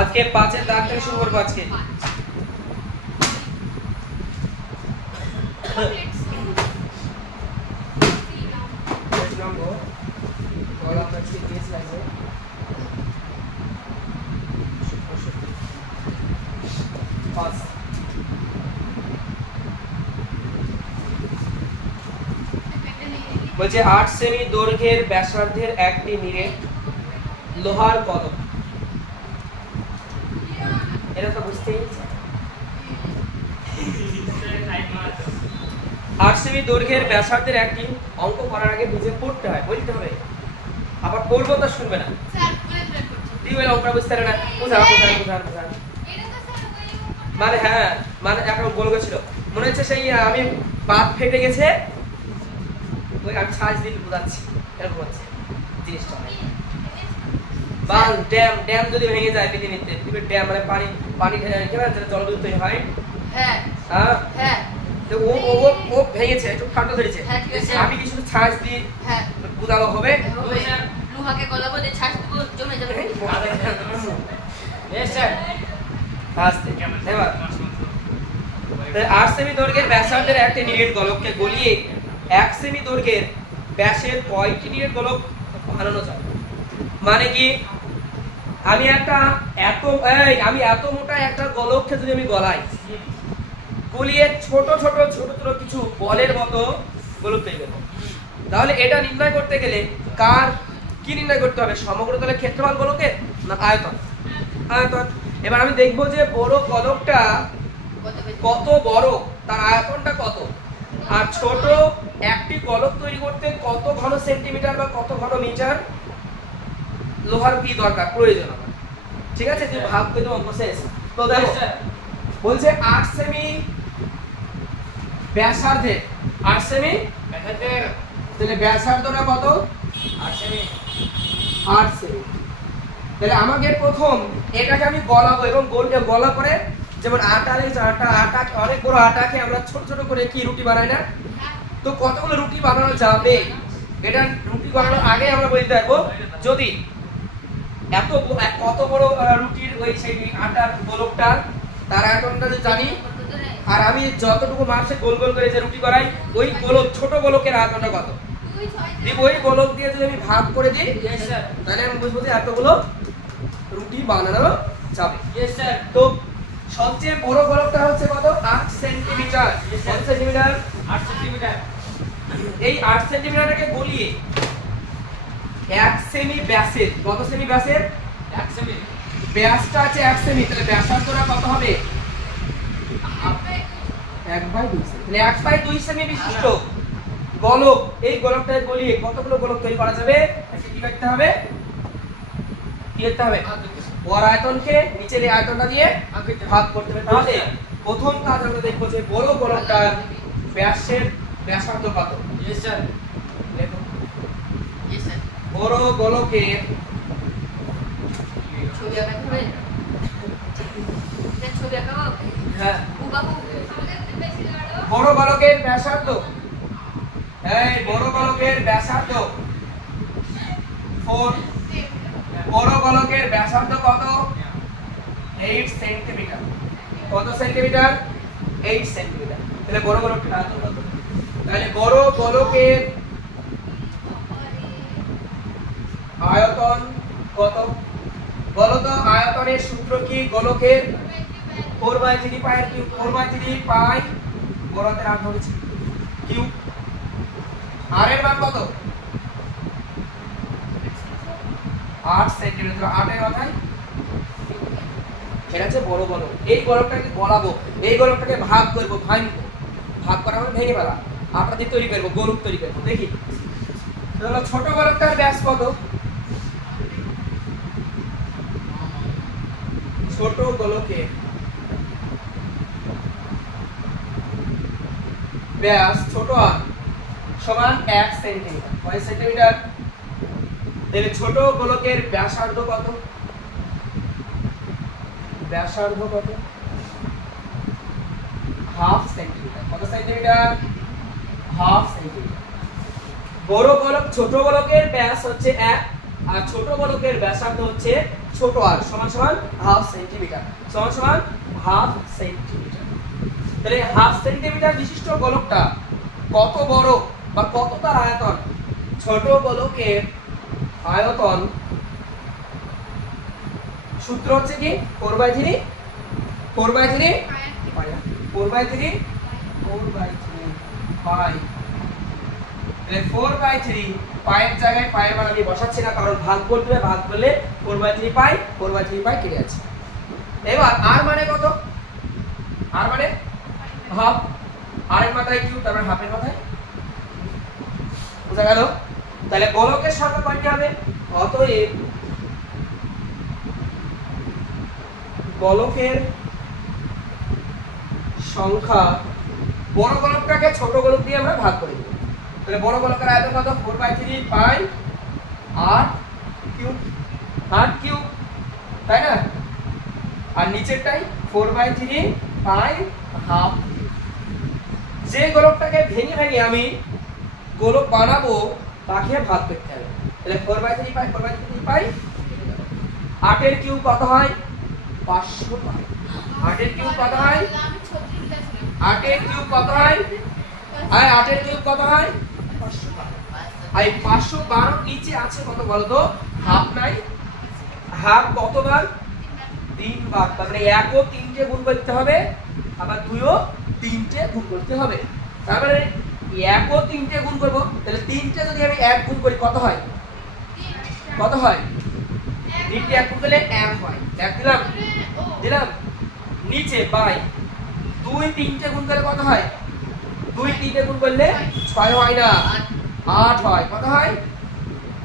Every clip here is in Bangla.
আজকে 5 এর দাগ থেকে শুরু করব আজকে। বলছে 8 সেমি দৈর্ঘ্যের ব্যাসার্ধের একটি নিরেট লোহার কলম। এটা তো বুঝতেই 8 সেমি দৈর্ঘ্যের ব্যাসার্ধের একটি অঙ্ক করার আগে বুঝে পড়তে হয়, বলতে হবে। আবার পড়বো তো শুনবে না স্যার, অঙ্কটা বুঝতে পারে না। বুঝান মানে হ্যাঁ, মানে এখন বলবো ছিল মনে হচ্ছে সেই আমি বাদ ফেটে গেছে, ওই আমি ছাঁচ দিন বুঝাচ্ছি, এরকম হচ্ছে জিনিসটা। বাল ড্যাম যদি ভেঙে যায় পৃথিবীতে, পৃথিবীর ড্যাম মানে পানি জলবিদ্যুৎ তৈরি হয়। হ্যাঁ হ্যাঁ, তো ও ভেঙেছে, একটু ঠান্ডা ধরেছে, আমি কি শুধু ছাঁচ দিই বুঝালো হবে? লোহাকে গলাবো দিয়ে ছাঁচ দেবো, জমে যাবে। এবার 8 সেমি দৈর্ঘ্যের ব্যাসার্ধের একটি নিরেট গোলককে গলিয়ে 1 সেমি দৈর্ঘ্যের ব্যাসের কয়টি নিরেট গোলক বানানো যায়? মানে কি আমি এত মোটা একটা গোলককে যদি আমি গলাই, গলিয়ে ছোট ছোট কিছু বলের মতো গোলক তৈরি করব, তাহলে এটা নির্ণয় করতে গেলে কি নির্ণয় করতে হবে? সমগ্র তলের ক্ষেত্রফল গোলকের না আয়তন? আয়তন। এবার আমি দেখবো যে বড় গোলকটা কত বড়, তার আয়তনটা কত, আর ছোট একটি গোলক তৈরি করতে কত ঘন সেন্টিমিটার বা কত ঘন মিটার লোহার কি দরকার, প্রয়োজন আমার। ঠিক আছে, তুই ভাগ করে দেবো, অঙ্ক শেষ। তো দেখো বলছে 8 সেমি ব্যাসার্ধে, 8 সেমি ব্যাসার্ধের, তাহলে ব্যাসার্ধটা কত? 8 সেমি। তাহলে আমাকে প্রথম এটাকে আমি গলাবো, এবং গলা করে যেমন আটা অনেক বড় আটাকে আমরা ছোট ছোট করে কি রুটি বানাই না, তো কতগুলো রুটি বানানো যাবে, এটা রুটি বানানোর আগে আমরা বলতে পারবো। যদি কত বড় রুটির ওই সেই আটার গোলকটা, তার আয়তনটা যদি জানি, আর আমি যতটুকু মাপে গোল গোল করে যে রুটি বানাই, ওই গোলক ছোট গোলকের আয়তনটা কত, ওই গোলক দিয়ে যদি আমি ভাগ করে দিই, তাহলে আমি বুঝবো যে এতগুলো রুটি বানানো যাবে। তো সবচেয়ে বড় গোলকটা হচ্ছে কত? 8 সেন্টিমিটার। কত সেন্টিমিটার? 8 সেন্টিমিটার। এই 8 সেন্টিমিটারকে গলিয়ে 1 সেমি ব্যাসের, কত সেমি ব্যাসের? 1 সেমি। ব্যাসটা আছে 1 সেমি, তাহলে ব্যাসার্ধটা কত হবে? 1/2 সেমি। তাহলে 1/2 সেমি বিশিষ্ট গোলক, এই গোলকটাকে গলিয়ে কতগুলো গোলক তৈরি করা যাবে? কি করতে হবে? ওর আয়তনকে নিচের আয়তনটা দিয়ে ভাগ করতে হবে। তাহলে প্রথম কাজ আমরা দেখবো যে বড় গোলকটার ব্যাসার্ধ কত। বড় গোলকের বড় গোলকের ব্যাসার্ধ, বড় গোলকের ব্যাসার্ধ 4, বড় গোলকের ব্যাসার্ধ কত? 8 সেন্টিমিটার। কত সেন্টিমিটার? 8 সেন্টিমিটার। তাহলে বড় গোলকের আয়তন কত? তাহলে বড় গোলকের আয়তন কত? বলতো আয়তনের সূত্র কি? গোলকের 4/3 পাই কিউব, 4/3 পাই বড়তের আয়তন হচ্ছে কিউব। আর এর মান কত? 8 সেন্টিমিটার। 8 এর মাথায় এটা হচ্ছে বড় গোলক। এই গোলকটাকে গলাবো, এই গোলকটাকে ভাগ করব, ভাগ করা মানে ভেঙে ফেলা, আটা দিয়ে তৈরি করব, গোলক তৈরি করব। দেখি তাহলে ছোট গোলকটার ব্যাস কত? ছোট গোলকের ব্যাস ছোট আর সমান 1 সেন্টিমিটার। কয় সেন্টিমিটার? তাহলে ছোট গোলকের ব্যাসার্ধ কত? ব্যাসার্ধ কত? Half centimetre. কত সেন্টিমিটার? Half centimetre. বড় গোলক ছোট গোলকের ব্যাস হচ্ছে 1, আর ছোট গোলকের ব্যাসার্ধ হচ্ছে ছোট r সমান সমান হাফ সেন্টিমিটার, সমান সমান হাফ সেন্টিমিটার। তাহলে হাফ সেন্টিমিটার বিশিষ্ট গোলকটা কত বড় বা কত তার আয়তন? ছোট গোলকের আয়তন সূত্র হচ্ছে কি 4/3 4/3 4/3 পাই। তাহলে 4/3 পায়ের জায়গায় পায়ের মান আমি বসাচ্ছি না, কারণ ভাগ করতে হবে, ভাগ করলে 4/3 পাই 4/3 পাই কেটে যাচ্ছে। এবার r মানে কত? r মানে হাফ, r এর মাথায় কিউব, তারপরে হাফের মাথায়, বুঝা গেল? তাহলে গোলকের সংখ্যা কয়টি হবে? অতএব গোলকের সংখ্যা, বড় গোলকটাকে ছোট গোলক দিয়ে আমরা ভাগ করে দেব। তাহলে বড় গোলকের আয়তন কত? 4/3 পাই r কিউব, তাই না? আর নিচেরটাই 4/3 পাই হাফ। যে গোলকটাকে ভেঙে ভেঙে আমি গোলক বানাবো তাকে ভাগ করতে হবে। তাহলে 4/3 পাই 4/3 পাই 8 এর কিউব কত হয়? 500 পাই। 8 এর কিউব কত হয়? 8 এর কিউব কত হয়? আর 8 এর কিউব কত হয়? 500 পাই। আর 512 নিচে আছে কত বলো তো? হাফ নাই। হাফ কতবার? 3 বার। তাহলে 1 ও 3টে গুণ করতে হবে, আবার 2 ও 3টে গুণ করতে হবে। তারপরে 1 ও 3টে গুণ করব, তাহলে 3টে যদি আমি 1 গুণ করি কত হয়? কত হয়? 3টে 1 গুণ করলে 1 হয়। 1 দিলাম, দিলাম। নিচে বাই 2 3টে গুণ করলে কত হয়? 2 3টে গুণ করলে 6 হয় না, 8 হয়। কত হয়?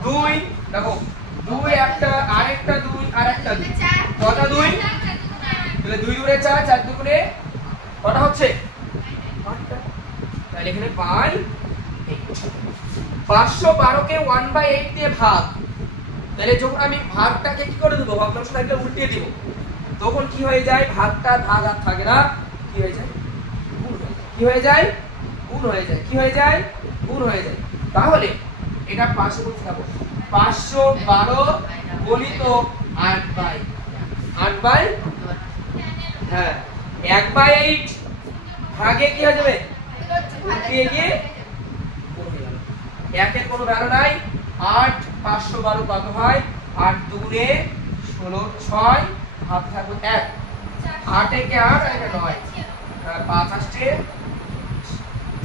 2 দেখো 2 একটা, আরেকটা 2, আরেকটা 2, কত 2? তাহলে 2 দুগুণে 4, 4 দুগুণে কত হচ্ছে? 8টা। তাহলে এখানে পাই 512 কে 1/8 দিয়ে ভাগ। তাহলে যখন আমি ভাগটাকে কি করে দেব? ভগ্নাংশ থাকলে উল্টিয়ে দেব, তখন কি হয়ে যায়? ভাগটা ভাগ আর থাকে না, কি হয়ে যায়? গুণ হয়ে যায়। কি হয়ে যায়? গুণ হয়ে যায়। কি হয়ে যায়? গুণ হয়ে যায়। তাহলে এটা 500 গুণ খাবো, 512 গণিত 8/8 হ্যাঁ 1/8 ভাগে কি হয়ে যাবে? উল্টিয়ে গিয়ে গুণ হয়ে গেল। 1 এর কোনো ভ্যালু নাই। 8 512 কত হয়? 8 দুগুণে 16, 6 হাফ থাকবে 1, 8 একে 8 আর এটা 9, 5 আসছে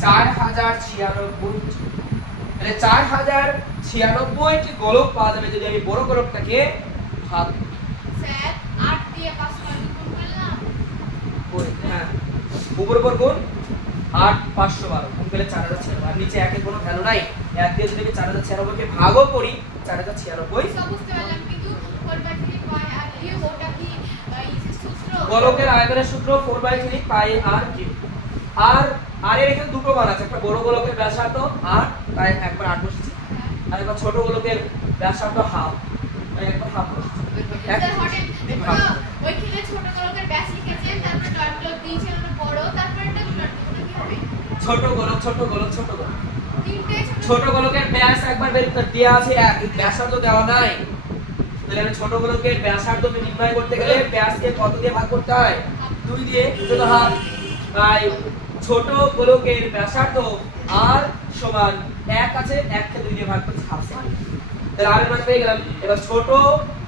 4096। তাহলে 4096টি গোলক পাওয়া যাবে যদি আমি বড় গোলকটাকে ভাগ স্যার 8 দিয়ে 500 গুণ করলাম। হ্যাঁ উপর উপর গুণ 8 512 গুণ করলে 4096। আর নিচে 1 এর কোনো ভ্যালু নাই। 1 দিয়ে যদি আমি 4096 কে ভাগও করি 4096 সব বুঝতে পারলাম, কিন্তু 4/3 পাই আর কিউব ওটা কি এই যে সূত্র? গোলকের আয়তনের সূত্র 4/3 পাই r কিউব। আর এর এখানে দুটো মান আছে, একটা বড় গোলকের ব্যাসার্ধ r, তাই একবার 8 বসেছি, আর একটা ছোট গোলকের ব্যাসার্ধ হাফ, তাই একবার হাফ বসেছি। স্যার হঠাৎ ওইখানে ছোট গোলকের ব্যাস লিখেছেন, তারপর ডট ডট দিয়েছেন বড়, তারপর এটা ডট ডট কি হবে? ছোট গোলক ছোট গোলক ছোট গোলক। তিনটে ছোট গোলকের ব্যাস একবার বের দেয়া আছে, ব্যাসার্ধ দেওয়া নাই। তাহলে আমি ছোট গোলকের ব্যাসার্ধ নির্ণয় করতে গেলে ব্যাসকে কত দিয়ে ভাগ করতে হয়? 2 দিয়ে, ছোট হাফ। তাই ছোট গোলকের ব্যাসার্ধ r সমান 1 আছে, 1 কে 2 দিয়ে ভাগ করলে হাফ সেন্টিমিটার। তাহলে r এর মান পেয়ে গেলাম। এবার ছোট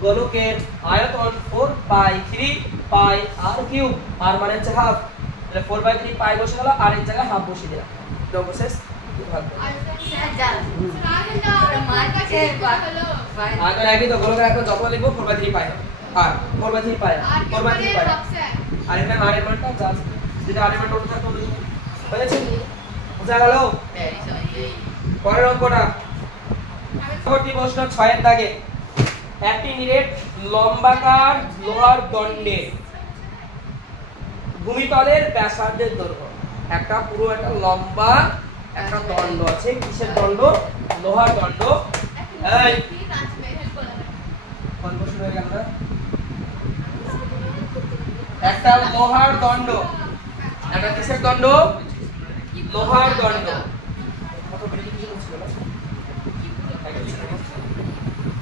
গোলকের আয়তন 4/3 পাই r কিউব, r মানে হচ্ছে হাফ। তাহলে 4/3 পাই বসে গেল, r এর জায়গায় হাফ বসিয়ে দিলাম। তো শেষ ভাগ স্যার যা স্যার মার কাছে হলো আগে একই তো গোলকের আয়তন যত লিখবো 4/3 পাই আর 4/3 পাই 4/3 পাই। আর এটা r এর মানটা যা যেটা r এর মান টোটাল থাকবে হয়েছে, বুঝা গেল? পরের অঙ্কটা পরবর্তী প্রশ্ন 6 এর দাগে একটি নিরেট লম্বাকার লোহার দণ্ডে ভূমিতলের ব্যাসার্ধের দৈর্ঘ্য। একটা পুরো একটা লম্বা একটা দণ্ড আছে, কিসের দণ্ড? লোহার দণ্ড। এই কনফিউশন হয়ে গেল না? একটা লোহার দণ্ড, একটা কিসের দণ্ড? লোহার দণ্ড। কত বেশি কিছু ছিল না?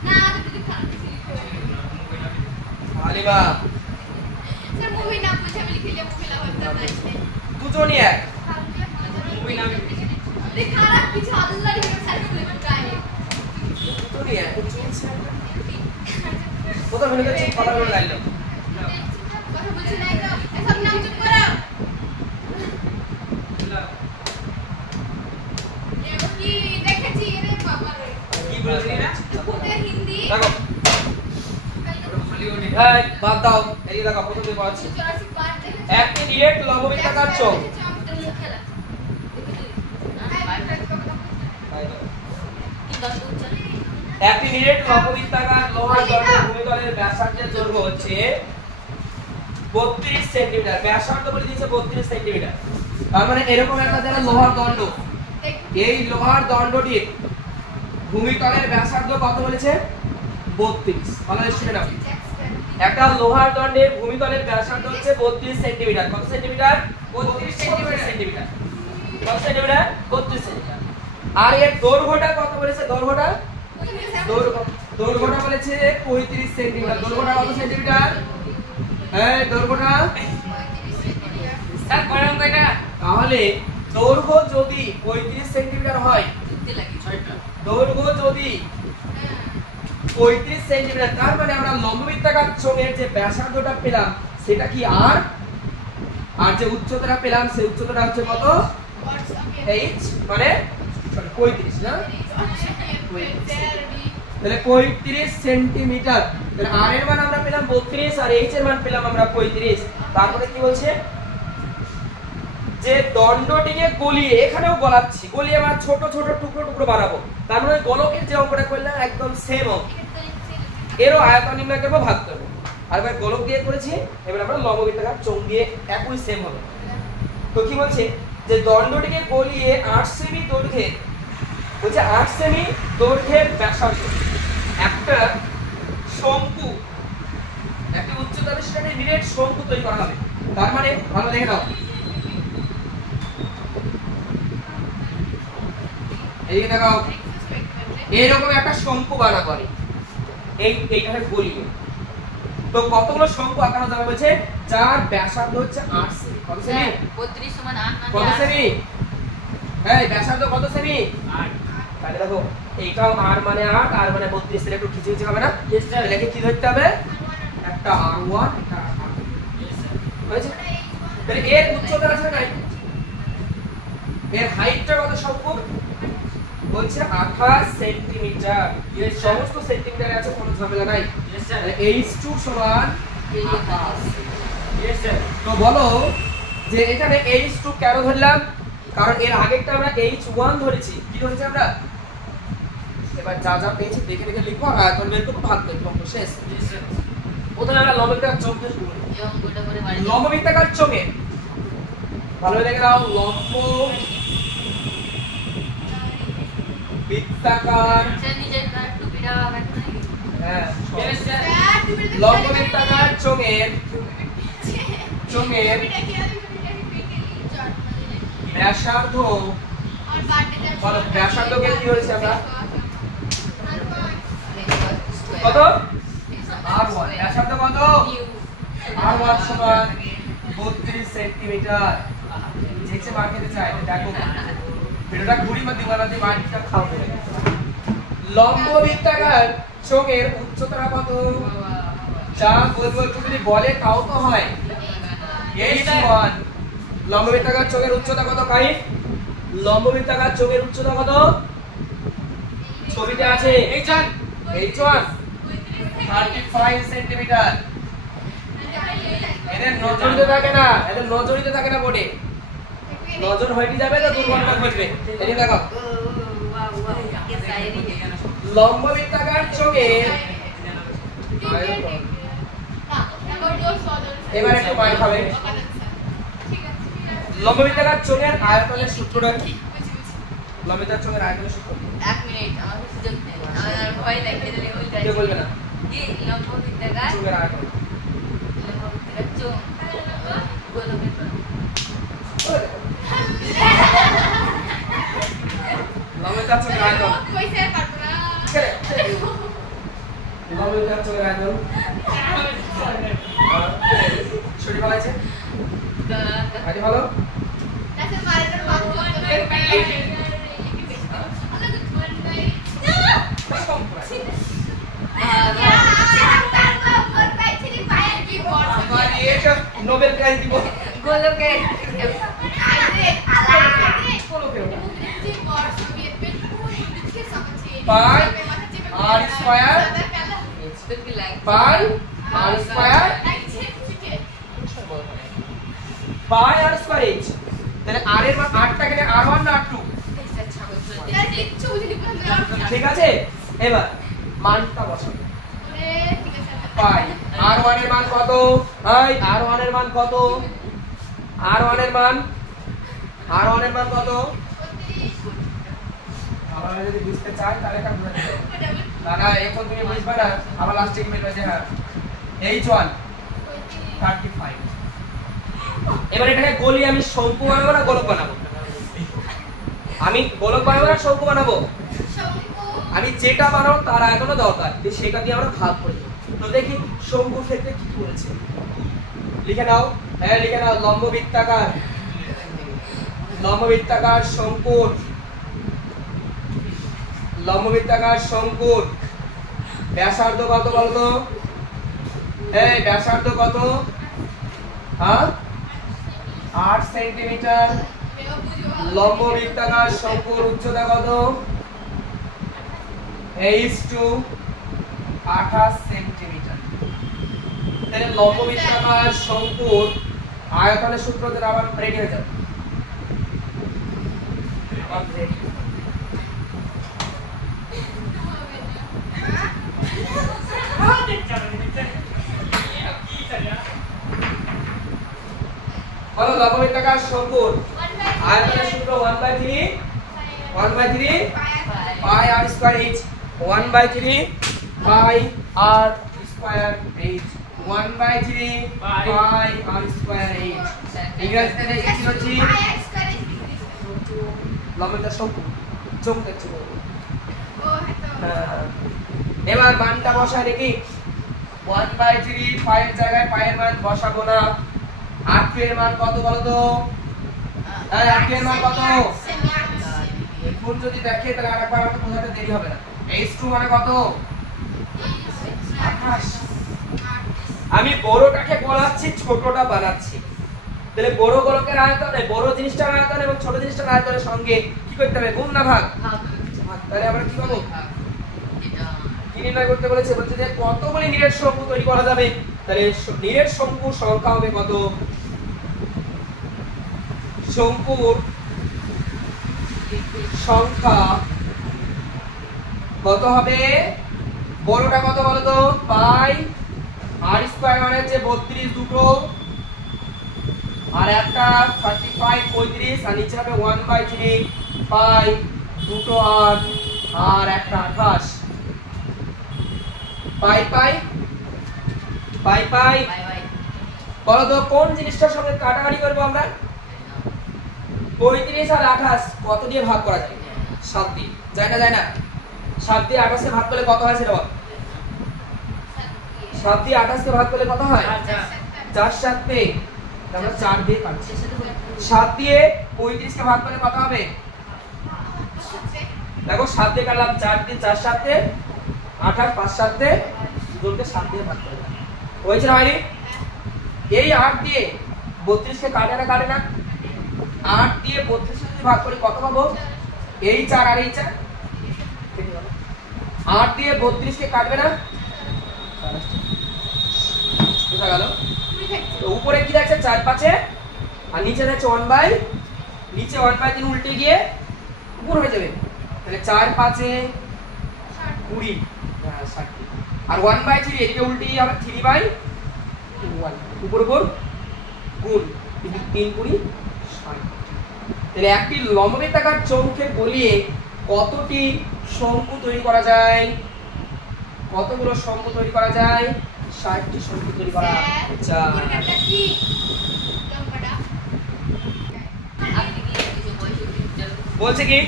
না হালিমা স্যার মুভি নাম বুঝে আমি লিখে যে মুভি নাম হতে না দুজনই এক মুভি নাম খারাপ কিছু আল্লাহর কি স্যার বলে গায় দুজনই এক কোথা ভুলে গেছি কথা বলে লাইলো কথা বলছি না তো এসব নাম চুপ করো কি দেখেছি রে বাবা রে কি বলছিস না ওদের হিন্দি দেখো এই বাদ দাও এই দেখো প্রথমে পাচ্ছি জুরাসিক পার্ক দেখেছি একটি ডিরেক্ট লববৃত্তাকার চোখ একটি ডিরেক্ট লববৃত্তাকার লোহার দণ্ডের ভূমিতলের ব্যাসার্ধের দৈর্ঘ্য হচ্ছে 32 সেন্টিমিটার। ব্যাসার্ধ বলে দিয়েছে 32 সেন্টিমিটার। তার মানে এরকম একটা যারা লোহার দণ্ড, এই লোহার দণ্ডটির ভূমিতলের ব্যাসার্ধ কত বলেছে? 32। ভালো শুনে নাও, একটা লোহার দণ্ডের ভূমিতলের ব্যাসার্ধ হচ্ছে 32 সেন্টিমিটার। কত সেন্টিমিটার? 32 সেন্টিমিটার। কত সেন্টিমিটার? 32 সেন্টিমিটার। আর এর দৈর্ঘ্যটা কত বলেছে? দৈর্ঘ্যটা বলেছে 35 সেন্টিমিটার। দৈর্ঘ্যটা কত সেন্টিমিটার? হ্যাঁ, দৈর্ঘ্যটা স্যার কয়রকম কয়টা? তাহলে দৈর্ঘ্য যদি 35 সেন্টিমিটার হয়, দৈর্ঘ্য যদি 35 সেন্টিমিটার, তার মানে আমরা লম্ববৃত্তাকার চোঙের যে ব্যাসার্ধটা পেলাম সেটা কি আর যে উচ্চতাটা পেলাম সেই উচ্চতাটা হচ্ছে কত? h, মানে 35 না? তাহলে 35 সেন্টিমিটার। তাহলে r এর মান আমরা পেলাম 32 আর h এর মান পেলাম আমরা 35। তারপরে কি বলছে? যে দণ্ডটিকে গলিয়ে, এখানেও গলাচ্ছি, গলিয়ে আমরা ছোট ছোট টুকরো টুকরো বানাবো। তার মানে গোলকের যে অঙ্কটা করলাম একদম সেম অঙ্ক। এরও আয়তন নির্ণয় করবো, ভাগ করবো। আর এবার গোলক দিয়ে করেছি, এবার আমরা লম্ববৃত্তাকার চোঙ দিয়ে একই সেম হবে। তো কি বলছে? যে দণ্ডটিকে গলিয়ে 8 সেমি দৈর্ঘ্যের, বলছে 8 সেমি দৈর্ঘ্যের ব্যাসার্ধ একটা শঙ্কু, একটা উচ্চতা বিশিষ্ট ডিরেক্ট শঙ্কু তৈরি করা হবে। তার মানে ভালো দেখে নাও, এই দেখো এইরকম একটা শঙ্কু বানাবো আমি, এইটাকে গলিয়ে। তো কতগুলো শঙ্কু আঁকানো যাবে বলছে? যার ব্যাসার্ধ হচ্ছে 8 সেমি। কত সেমি? 32 সমান 8 না? কত সেমি? এই ব্যাসার্ধ কত সেমি? 8। তাহলে দেখো এইটাও r মানে 8, r মানে 32, তাহলে একটু খিচিমিচি হবে না? Yes sir. এটাকে কি ধরতে হবে? একটা r1, একটা r2। Yes sir. হয়েছে? তাহলে এর উচ্চতা আছে না? এর হাইটটা কত শঙ্কুর? বলছে 28 সেন্টিমিটার। এই সমস্ত সেন্টিমিটারে আছে, কোনো ঝামেলা নাই। Yes sir. h2 সমান 28। Yes sir. তো বলো যে এখানে h2 কেন ধরলাম? কারণ এর আগেরটা আমরা h1 ধরেছি। কি ধরেছি আমরা? এবার যা যা পেয়েছি দেখে দেখে লিখবো, আর আয়তন বের করব, ভাগ করব, অঙ্ক শেষ। Yes sir. প্রথমে আমরা লম্ববৃত্তাকার চোঙ দিয়ে শুরু করি। এই অঙ্কটা করে বাড়ি লম্ববৃত্তাকার চোঙে ভালো দেখে দাও, লম্ব বৃত্তাকার, নিজের টুপিটা রাখতে নাকি? হ্যাঁ यस স্যার। লম্ববৃত্তাকার চোঙের ব্যাসার্ধ, বলো ব্যাসার্ধকে কি হয়েছে আমরা? কত? r1। ব্যাসার্ধ কত? r1 সমান 32 সেন্টিমিটার। যেচে বার খেতে চাই, দেখো ভিডিওটা ঘুরি মত দিবানাতে বাড়িটা খাও। লম্ববৃত্তাকার চোঙের উচ্চতা কত? যা বলবো একটু যদি বলে তাও তো হয়। h1। লম্ববৃত্তাকার চোঙের উচ্চতা কত কাই? লম্ববৃত্তাকার চোঙের উচ্চতা কত? ছবিতে আছে h1 35 সেন্টিমিটার। এদের নজরিতে থাকে না বোর্ডে। নজর হয়ে যাবে তো দুর্ঘটনা ঘটবে। এই দেখো লম্ববৃত্তাকার চোঙের, এবার একটু মার খাবে। লম্ববৃত্তাকার চোঙের আয়তনের সূত্রটা কি? লম্ববৃত্তাকার চোঙের আয়তনের সূত্র 1 মিনিট আমার সুযোগ নেই, আমার ভয় লাগছে রে ওইটা। কেউ বলবে না। কি লম্ববৃত্তাকার চোঙের আয়তন, লম্ববৃত্তাকার চোঙ গোলকের লম্ববৃত্তাকার চোঙের আয়তন, লম্ববৃত্তাকার চোঙের আয়তন ভালো তাতে মারার বাদ নোবেল প্রাইজ দিব গোলকে पाई r square pi r square pi r square h তাহলে r এর মান 8 টা কেটে r1 না r2 ঠিক আছে এবার মানটা বসাও পাই r1 এর মান কত এই r1 এর মান কত r1 এর মান কত আমরা যদি বুঝতে চাই তাহলে এটা বুঝতে হবে না এখন তুমি বুঝবা না আবার লাস্টে কি বলবে যে হ্যাঁ h1 35 এবার এটাকে গলি আমি শঙ্কু বানাবো না গোলক বানাবো আমি গোলক বানাবো না শঙ্কু বানাবো আমি যেটা বানাবো তার আয়তনও দরকার সেটা দিয়ে আমরা ভাগ করে দেব তো দেখি শঙ্কুর ক্ষেত্রে কি করেছে লিখে নাও হ্যাঁ লিখে নাও লম্ববৃত্তাকার শঙ্কুর ব্যাসার্ধ কত বলতো এই ব্যাসার্ধ কত হ্যাঁ 8 সেন্টিমিটার লম্ববৃত্তাকার শঙ্কুর উচ্চতা কত h2 28 সেন্টিমিটার তাহলে লম্ববৃত্তাকার শঙ্কুর আয়তনের সূত্র দ্বারা আবার রেডি হয়ে যাবে বলো লম্ববৃত্তাকার শঙ্কুর আয়তনের সূত্র 1/3 পাই r স্কয়ার h 1/3 পাই r স্কয়ার h 1/3 পাই r স্কয়ার h ইংরেজিতে লিখছি হচ্ছে লম্ববৃত্তাকার শঙ্কু চোখ দেখছো এবার মানটা বসায় দেখি 1/3 পাই এর জায়গায় পাই এর মান বসাবো না r2 এর মান কত বলো তো এই r2 এর মান কত এখন যদি দেখে তাহলে আরেকবার আমাকে বোঝাতে দেরি হবে না h2 মানে কত 28 আমি বড়টাকে বলাচ্ছি ছোটটা বানাচ্ছি তাহলে বড় গোলকের আয়তন বড় জিনিসটার আয়তন এবং ছোট জিনিসটার আয়তনের সঙ্গে কি করতে হবে গুণ না ভাগ তাহলে আমরা কি করব কি নির্ণয় করতে বলেছে বলছে যে কতগুলি নিরেট শঙ্কু তৈরি করা যাবে তাহলে নিরেট শঙ্কুর সংখ্যা হবে কত শঙ্কুর সংখ্যা কত হবে বড়টা কত বলো তো পাই r স্কয়ার মানে হচ্ছে 32 দুটো আর একটা 35 35 আর নিচে হবে 1/3 পাই দুটো আর একটা 28 পাই বলো তো কোন জিনিসটার সঙ্গে কাটাকাটি করব আমরা 35 আর 28 কত দিয়ে ভাগ করা যায় 7 দিয়ে যায় না 7 দিয়ে 28 কে ভাগ করলে কত হয় সেটা বল 7 দিয়ে 28 কে ভাগ করলে কত হয় 4 7 তে আমরা 4 দিয়ে কাটছি 7 দিয়ে 35 কে ভাগ করলে কত হবে দেখো 7 দিয়ে কাটলাম 4 দিয়ে 4 7 তে 28 5 7 তে দুটোকে 7 দিয়ে ভাগ করলাম হয়েছে না হয়নি এই 8 দিয়ে 32 কে কাটে না 8 দিয়ে 32 কে যদি ভাগ করি কত পাবো এই 4 আর এই 4 8 দিয়ে 32 কে কাটবে না বুঝা গেল তো উপরে কি আছে 4 5 এ আর নিচে আছে 1/নিচে 1/3 উল্টে গিয়ে উপর হয়ে যাবে তাহলে 4 5 এ 20 60 আর 1/3 এদিকে উল্টে গিয়ে হবে 3/1 উপর গুণ 3 20 60 তাহলে একটি লম্ববৃত্তাকার চৌকে গলিয়ে কতটি শঙ্কু তৈরি করা যায় কতগুলো শঙ্কু তৈরি করা যায় 60টি শঙ্কু তৈরি করা যায় বলছে কি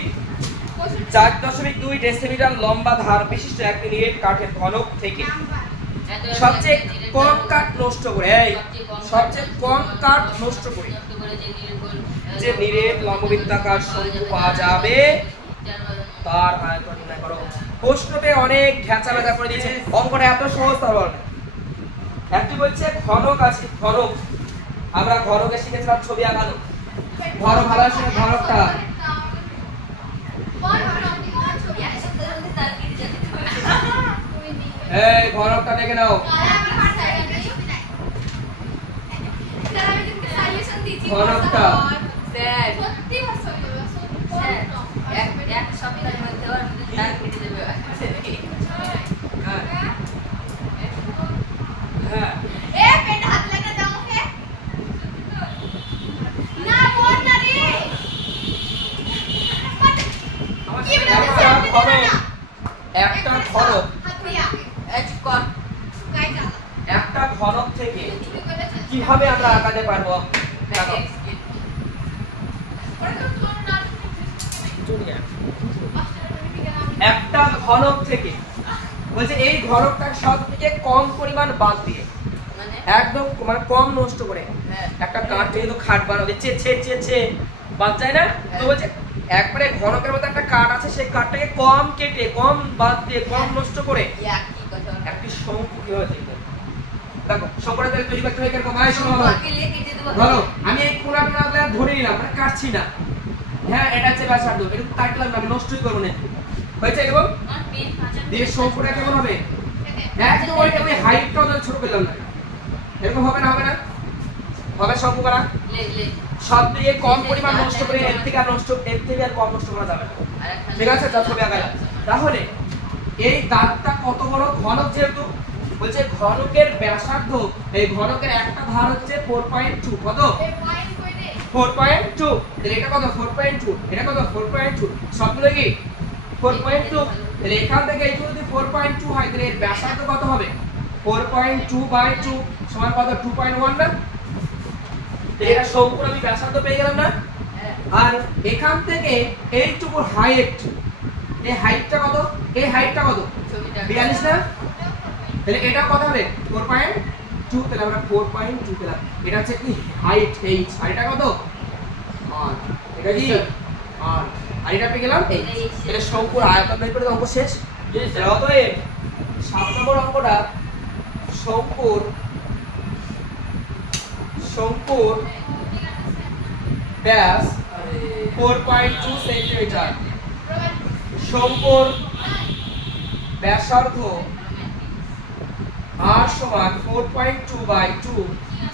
4.2 ডেসিমিটার লম্বা ধার বিশিষ্ট একটি নিরেট কাঠের ঘনক থেকে সবচেয়ে কম কাঠ নষ্ট করে, এই সবচেয়ে কম কাঠ নষ্ট করে যে নিরেট লম্ববৃত্তাকার শঙ্কু পাওয়া যাবে তার আয়তন নির্ণয় করো। প্রশ্নতে অনেক ঘেঁচা মেচা করে দিয়েছে, অঙ্কটা এত সহজ তা বল না। একটি বলছে ঘনক আছে, ঘনক আমরা ঘনকে শিখেছিলাম ছবি আঁকানো। ঘনক ভালো আছে, ঘনকটা এই ঘনকটা দেখে নাও। ঘনকটা এক সপ্তাহের মধ্যে ওর তার কেটে দেবে। হ্যাঁ এ পেট হাত লাগা দাও ওকে না বল না রে কি বলছিস একটা ঘনক হাত দিয়া এক কর গাই যা একটা ঘনক থেকে কিভাবে আমরা আঁকাতে পারবো? দেখো একটা ঘনক থেকে বলছে এই ঘনকটা সবথেকে কম পরিমাণ বাদ দিয়ে মানে একদম মানে কম নষ্ট করে একটা কাঠ থেকে তো খাট বানাবে ছে বাদ যায় না, তো বলছে একবারে ঘনকের মতো একটা কাঠ আছে, সেই কাঠটাকে কম কেটে কম বাদ দিয়ে কম নষ্ট করে কি কথা একটি শঙ্কু কিভাবে তৈরি করবে। দেখো শঙ্কুটা তাহলে তৈরি করতে হয় কিরকম? বাকি লে কেটে দেব। ধরো আমি এই কোনাটা ধরে নিলাম, মানে কাটছি না, হ্যাঁ এটা হচ্ছে ব্যাসার্ধ, এটা কাটলাম না, আমি নষ্টই করবো না, হয়েছে এরকম দিয়ে শঙ্কুটা কেমন হবে? একদম ওই হাইটটাও ছোট পেলাম না, এরকম হবে না? হবে না? হবে শঙ্কু করা সব দিয়ে কম পরিমাণ নষ্ট করে এর থেকে আর কম নষ্ট করা যাবে না, ঠিক আছে? যা ছবি আঁকা যাবে। তাহলে এই দাগটা কত বড়? ঘনক যেহেতু বলছে ঘনকের ব্যাসার্ধ, এই ঘনকের একটা ধার হচ্ছে 4.2, কত? 4.2, তাহলে এটা কত? 4.2, এটা কত? 4.2, সবগুলো কি 4.2? তাহলে এখান থেকে এই যদি 4.2 হয় তাহলে এর ব্যাসার্ধ কত হবে? 4.2/2 সমান কত? 2.1 না? এটা সম্পূর্ণ আমি ব্যাসার্ধ পেয়ে গেলাম না? আর এখান থেকে এইটুকু হাইট, এই হাইটটা কত? এই হাইটটা কত? 42 না? তাহলে এটা কত হবে? 4.2, তাহলে আমরা 4.2 পেলাম। এটা হচ্ছে কি হাইট, এইচ, আর এটা কত? আর এটা কি আর এটা পেয়ে গেলাম এইচ। এটা শঙ্কুর আয়তন বের করে অঙ্ক শেষ। অতএব 7 নম্বর অঙ্কটা শঙ্কুর ব্যাস 4.2 সেন্টিমিটার, শঙ্কুর ব্যাসার্ধ r সমান 4.2/2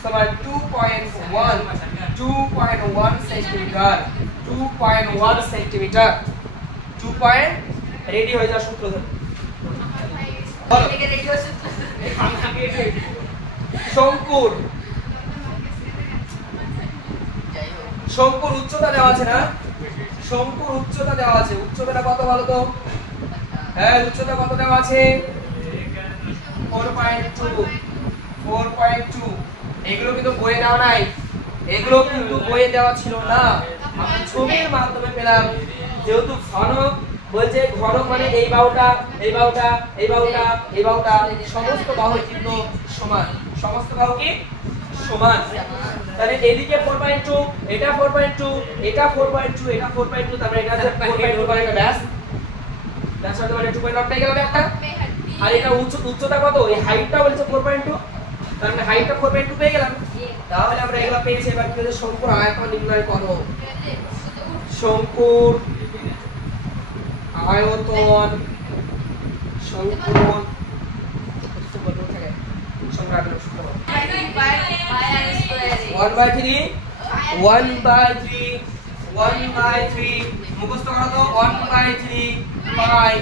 সমান 2.1 সেন্টিমিটার, 2.1 সেন্টিমিটার, 2 পয়েন্ট রেডি হয়ে যাওয়ার সূত্র ধরে শঙ্কুর উচ্চতা দেওয়া আছে না? শঙ্কুর উচ্চতা দেওয়া আছে, উচ্চতাটা কত বলো তো? হ্যাঁ উচ্চতা কত দেওয়া আছে? 4.2। এগুলো কিন্তু বইয়ে দেওয়া নাই, এগুলো কিন্তু বইয়ে দেওয়া ছিল না, আমরা ছবির মাধ্যমে পেলাম। যেহেতু ঘনক বলছে, ঘনক মানে এই বাহুটা, এই বাহুটা, এই বাহুটা, এই বাহুটা, সমস্ত বাহু কিন্তু সমান, সমস্ত বাহু কি সমান। তাহলে এদিকে 4.2, এটা 4.2, এটা 4.2, এটা 4.2, তারপরে এটা হচ্ছে 4.2 করে একটা ব্যাস, ব্যাসার্ধ মানে 2.1 পেয়ে গেল একটা। আর এটা উচ্চতা কত? এই হাইটটা বলছে 4.2, তার মানে হাইটটা 4.2 পেয়ে গেলাম। তাহলে আমরা এগুলো পেয়েছি। এবার কি হচ্ছে? শঙ্কুর আয়তন নির্ণয় করো। শঙ্কুর আয়তন, শঙ্কুর 1/3 মুখস্থ করো তো, 1/3 পাই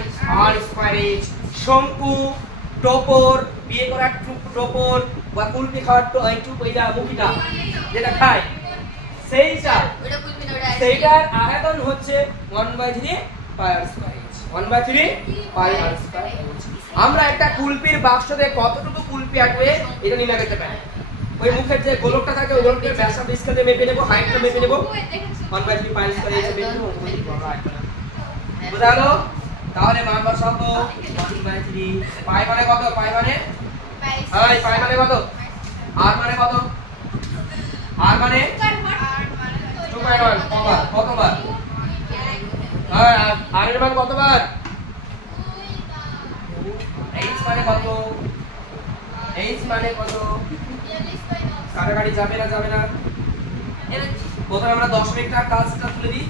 r স্কয়ার। শঙ্কু, টোপর, বিয়ে করা টোপর বা কুলপি খাওয়ার তো এইটু কইটা মুখিটা যেটা খায় সেইটার আয়তন হচ্ছে 1/3 পাই r স্কয়ার। 1/3 পাই r স্কয়ার। আমরা একটা কুলপির বাক্সতে কতটুকু কুলপি আসবে এটা নির্ণয় করতে পারি। ওই মুখের যে গোলকটা থাকে ওই গোলকের ব্যাসার্ধ স্কেলে মেপে নেব, হাইটটা মেপে নেব, 1/3 পাই r স্কয়ার এসে মেপে নেব। বুঝা গেল? তাহলে মান বসাবো 1/3 পাই মানে কত? পাই মানে এই পাই মানে কত? আর মানে কত? আর মানে 2.1 কতবার? আর এর মান কতবার? h মানে কত? h মানে কত? কাটাকাটি যাবে না যাবে না? প্রথমে আমরা দশমিকটা কাজটা তুলে দিই।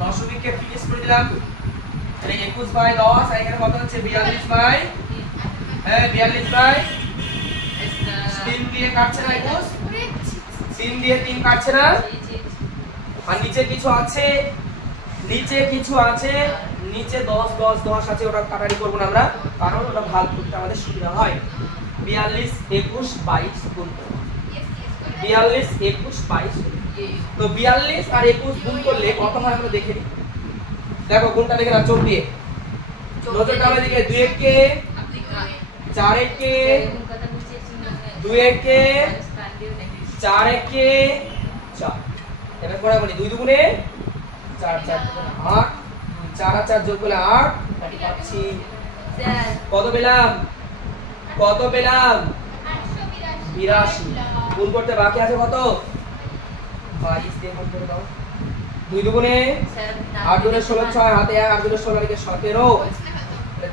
দশমিককে ফিনিশ করে দিলাম। তাহলে 21/10 আর এখানে কত হচ্ছে? 42 3 দিয়ে কাটছে না 21? 3 দিয়ে 3 কাটছে না? আর নিচে কিছু আছে, নিচে 10 10 10 আছে, ওটা কাটাকাটি করব না আমরা, কারণ ওটা ভাগ করতে আমাদের সুবিধা হয়। 42 21 22 গুণ 42 21 22 তো 42 আর 21 গুণ করলে কত হয় আমরা দেখে নিই। দেখো গুণটা দেখে না, চোখ দিয়ে নজরটা আমার দিকে। 2 1 কে 4 1 কে 2 1 কে 4 1 কে 4। এবার পড়া বলি 2 দুগুণে 4 4 দুগুণে 8 4 আর 4 যোগ করলে 8 তাহলে পাচ্ছি কত পেলাম? 82 গুণ করতে বাকি আছে কত? 22 দিয়ে গুণ করে দাও। 2 দুগুণে 8 দুগুণে 16 6 হাতে 1 8 দুগুণে 16 লিখে 17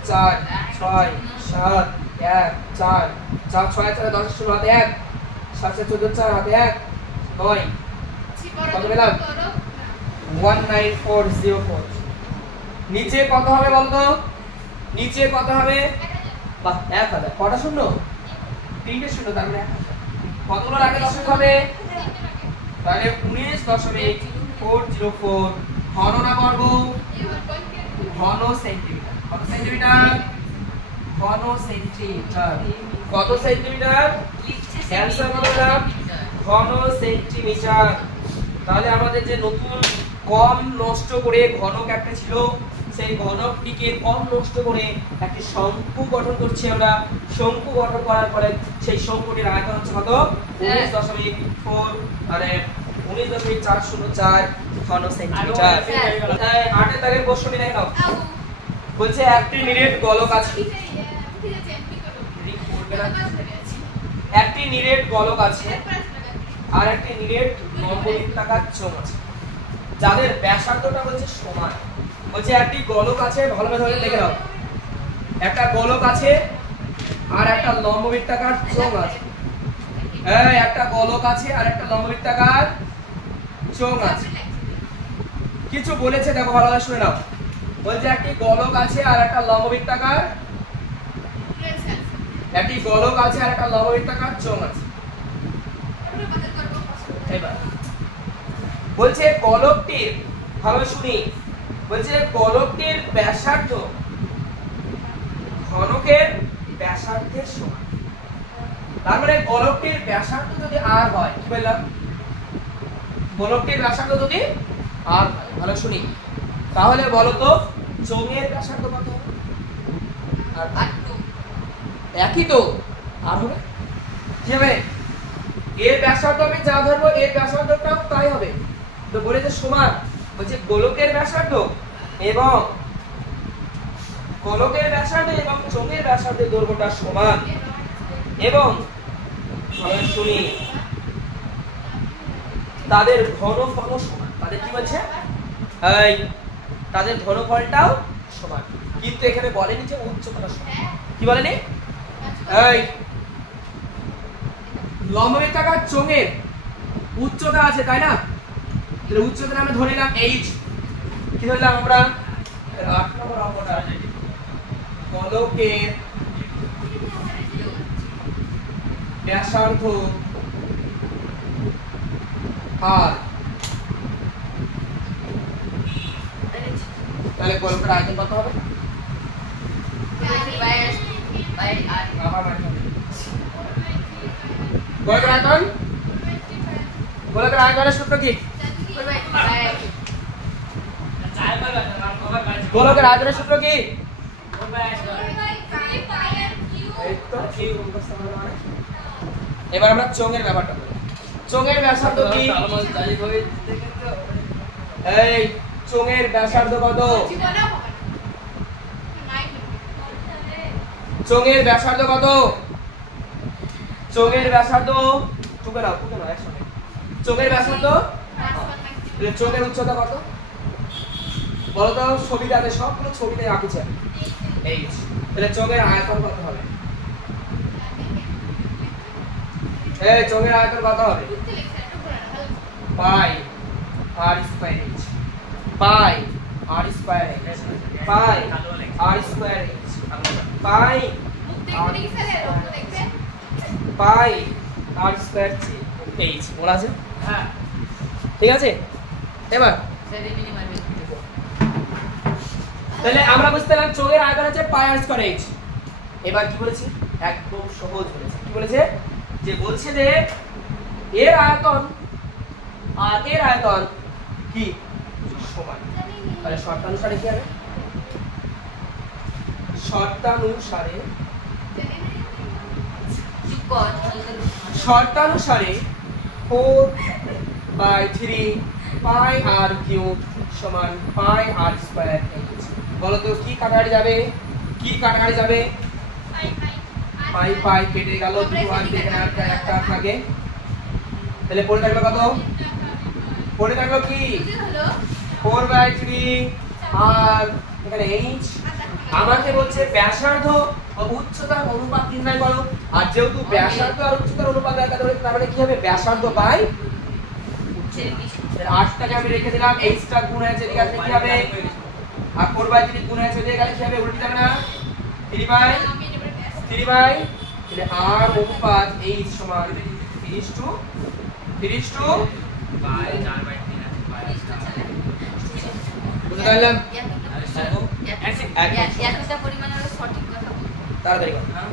4 6 7 1 4 4 6 4 10 16 হাতে 1 7 14 4 হাতে 1 9 কত পেলাম? 19404। নিচে কত হবে বলতো? নিচে কত হবে? বাহ 1000। কটা শূন্য? 3টে শূন্য, তার মানে 1000। কতগুলো আগে দশমিক হবে? তাহলে 19.404 ঘন না বর্গ? ঘন সেন্টিমিটার। কত সেন্টিমিটার? ঘন সেন্টিমিটার। কত সেন্টিমিটার? অ্যানসার কত পেলাম? ঘন সেন্টিমিটার। তাহলে আমাদের যে নতুন কম নষ্ট করে ঘনক একটা ছিল, সেই ঘনকটিকে কম নষ্ট করে একটি শঙ্কু গঠন করছি আমরা। শঙ্কু গঠন করার পরে সেই শঙ্কুটির আয়তন হচ্ছে কত? 19.4 মানে 19.404 ঘন সেন্টিমিটার। 8 এর দাগের প্রশ্নটি দেখে নাও। বলছে একটি নিরেট গোলক আছে। একটি নিরেট গোলক আছে আর একটি নিরেট লম্ববৃত্তাকার চোঙ আছে, যাদের ব্যাসার্ধটা হচ্ছে সমান। বলছে একটি গোলক আছে, ভালোভাবে ধরে লিখে নাও। একটা গোলক আছে আর একটা লম্ববৃত্তাকার চোঙ আছে। এই একটা গোলক আছে আর একটা লম্ববৃত্তাকার চোঙ আছে। কিছু বলেছে, দেখো ভালোভাবে শুনে নাও। বলছে একটি গোলক আছে আর একটা লম্ববৃত্তাকার, একটি গোলক আছে আর একটা লম্ববৃত্তাকার চোঙ আছে। এবার বলছে গোলকটির, ভালোভাবে শুনি, বলছে গোলকটির ব্যাসার্ধ ঘনকের ব্যাসার্ধের সমান। তার মানে গোলকটির ব্যাসার্ধ যদি r হয়, কি বললাম? গোলকটির ব্যাসার্ধ যদি r হয়, ভালো শুনি, তাহলে বলো তো চোঙের ব্যাসার্ধ কত? আর একই তো, আর হবে কি হবে? এর ব্যাসার্ধ আমি যা ধরবো এর ব্যাসার্ধটাও তাই হবে। তো বলে যে সমান, বলছে গোলকের ব্যাসার্ধ এবং গোলকের ব্যাসার্ধ এবং চোঙের ব্যাসার্ধের দৈর্ঘ্যটা সমান। এবং শুনি তাদের ঘনফল সমান। তাদের কি বলছে? এই তাদের ঘনফলটাও সমান, কিন্তু এখানে বলেনি যে উচ্চতাটা সমান। কি বলেনি? এই লম্ববৃত্তাকার চোঙের উচ্চতা আছে, তাই না? তাহলে উচ্চতা আমরা ধরে নিলাম h। কি ধরলাম আমরা? 8 নম্বর অঙ্কটা, গোলকের ব্যাসার্ধ r, তাহলে গোলকের আয়তন কত হবে? গোলকের আয়তন, গোলকের আয়তনের সূত্র কি? গোলকের আয়তনের সূত্র কি? এবার আমরা চোঙের ব্যাপারটা বলি। চোঙের ব্যাসার্ধ কি? এই চোঙের ব্যাসার্ধ কত? চোঙের ব্যাসার্ধ কত? চোঙের ব্যাসার্ধ টুকে নাও একসঙ্গে। চোঙের ব্যাসার্ধ তাহলে চোঙের উচ্চতা কত বলো তো? ছবিটাতে সবগুলো ছবিতে আঁকিছে এইচ। তাহলে চোঙের আয়তন কত হবে? এই চোঙের আয়তন কত হবে? পাই আর স্কয়ার এইচ, পাই আর স্কয়ার এইচ, পাই আর স্কয়ার এইচ, পাই পাই আর স্কয়ার এইচ। মনে আছে? হ্যাঁ ঠিক আছে। এবার সেটা মিনিমাম তাহলে আমরা বুঝতে পারলাম চোঙের আয়তন হচ্ছে পাই আর স্কয়ার এইচ। এবার কি বলেছি? একদম সহজ বলেছে। কি বলেছে? যে বলছে যে এর আয়তন আর এর আয়তন কি সমান। তাহলে শর্তানুসারে কি হবে? শর্তানুসারে শর্তানুসারে 4/3 পাই আর কিউব সমান পাই আর স্কয়ার এইচ। বলো তো কি কাটাকাটি যাবে? কি কাটাকাটি যাবে? পাই পাই কেটে গেল, দুটো আর এখানে একটা থাকে। তাহলে পড়ে থাকলো কত? পড়ে থাকলো কি 4/3 আর এখানে এইচ। আমাকে বলছে ব্যাসার্ধ ও উচ্চতার অনুপাত নির্ণয় করো। আর যেহেতু ব্যাসার্ধ আর উচ্চতার অনুপাত দেখা যাবে, তার মানে কি হবে? ব্যাসার্ধ বাই উচ্চতা। 8টাকে আমি রেখে দিলাম, এইচটা গুণ হয়েছে এদিকে আসলে কি হবে? আর 4/3 গুণ হয়েছে এদিকে গেলে কি হবে? উল্টে যাবে না? 3 বাই তাহলে আর অনুপাত এইচ সমান 3:3 বাই 4/3 আছে বাই। বুঝতে পারলাম? এতটা পরিমাণে সঠিক কথা বল। তাড়াতাড়ি কর। হ্যাঁ